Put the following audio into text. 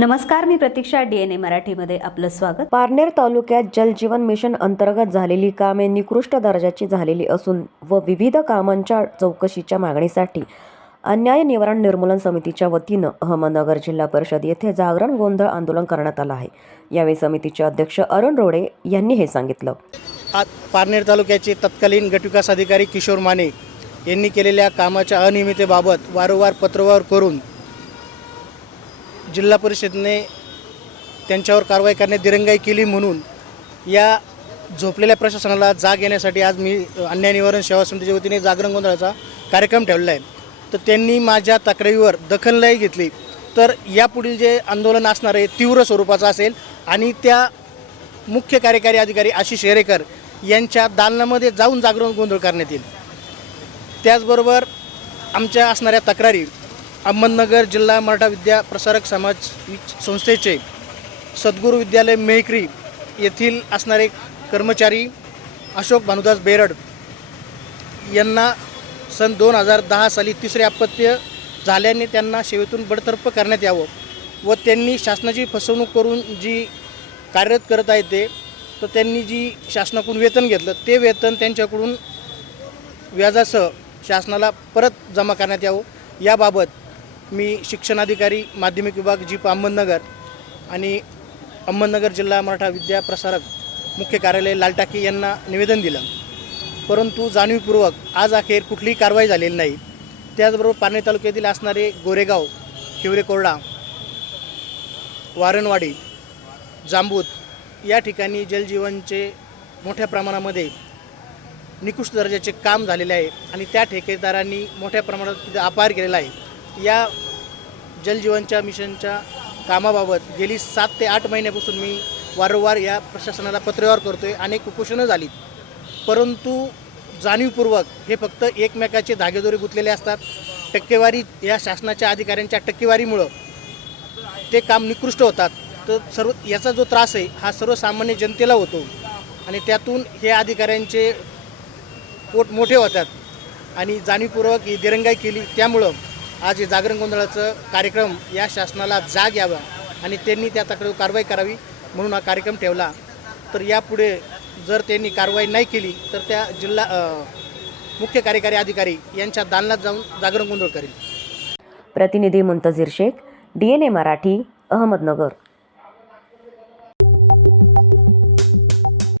नमस्कार मी प्रतीक्षा D N ए मराठीमध्ये आपलं स्वागत. पारनेर तालुक्यात जलजीवन मिशन अंतर्गत झालेली कामे निकृष्ट दर्जाची झालेली असून व विविध कामांच्या चौकशीच्या मागणीसाठी अन्याय निवारण निर्मूलन समितीच्या वतीनं अहमदनगर जिल्हा परिषद येथे जागरण गोंधळ आंदोलन करण्यात आलं आहे. यावेळी समितीचे अध्यक्ष अरुण रोडे यांनी हे सांगितलं. आज पारनेर तालुक्याचे तत्कालीन गटविकास अधिकारी किशोर माने यांनी केलेल्या कामाच्या अनियमिततेबाबत वारंवार पत्रव्यवहार करून जिल्हा परिषदेने त्यांच्यावर कारवाई करण्यात दिरंगाई केली म्हणून या झोपलेल्या प्रशासनाला जाग येण्यासाठी आज मी अन्याय निवारण सेवा समितीच्या वतीने जागरण गोंधळाचा कार्यक्रम ठेवला आहे. तर त्यांनी माझ्या तक्रारीवर दखल घेतली. तर यापुढील जे आंदोलन असणार आहे तीव्र स्वरूपाचं असेल आणि त्या मुख्य कार्यकारी अधिकारी आशिष हेरेकर यांच्या दालनामध्ये जाऊन जागरण गोंधळ करण्यात येईल. त्याचबरोबर आमच्या असणाऱ्या तक्रारी अहमदनगर जिल्हा मराठा विद्या प्रसारक समाज संस्थेचे सद्गुरू विद्यालय मेहकरी येथील असणारे कर्मचारी अशोक भानुदास बेरड यांना सन दोन हजार दहा साली तिसरे अपत्य झाल्याने त्यांना सेवेतून बडतर्फ करण्यात यावं व त्यांनी शासनाची फसवणूक करून जी कार्यरत करत आहे ते तर त्यांनी जी शासनाकडून वेतन घेतलं ते वेतन त्यांच्याकडून व्याजासह शासनाला परत जमा करण्यात यावं. याबाबत मी शिक्षणाधिकारी माध्यमिक विभाग जीप अहमदनगर आणि अहमदनगर जिल्हा मराठा विद्या प्रसारक मुख्य कार्यालय लालटाकी यांना निवेदन दिलं. परंतु जाणीवपूर्वक आज अखेर कुठलीही कारवाई झालेली नाही. त्याचबरोबर पारणे तालुक्यातील असणारे गोरेगाव हिवरे कोरडा वारणवाडी जांबूत या ठिकाणी जलजीवनचे मोठ्या प्रमाणामध्ये निकृष्ट दर्जाचे काम झालेले आहे आणि त्या ठेकेदारांनी मोठ्या प्रमाणात तिथे अपार केलेला आहे. या जलजीवनच्या मिशनच्या कामाबाबत गेली सात ते आठ महिन्यापासून मी वारंवार या प्रशासनाला पत्रव्यवहार करतो आहे अनेक उपोषणं झालीत. परंतु जाणीवपूर्वक हे फक्त एकमेकाचे धागेदोरे गुंतलेले असतात. टक्केवारी या शासनाच्या अधिकाऱ्यांच्या टक्केवारीमुळं ते काम निकृष्ट होतात. तर सर्व याचा जो त्रास आहे हा सर्वसामान्य जनतेला होतो आणि त्यातून हे अधिकाऱ्यांचे पोट मोठे होतात. आणि जाणीवपूर्वक ही दिरंगाई केली. त्यामुळं आज जागरण गोंधळाचं कार्यक्रम या शासनाला जाग यावा आणि त्यांनी त्या तक्रार कारवाई करावी म्हणून हा कार्यक्रम ठेवला. तर यापुढे जर त्यांनी कारवाई नाही केली तर त्या जिल्हा मुख्य कार्यकारी अधिकारी यांच्या दालनात जाऊन जागरण गोंधळ करेल. प्रतिनिधी Muntazir Shaikh D N A Marathi Ahmednagar.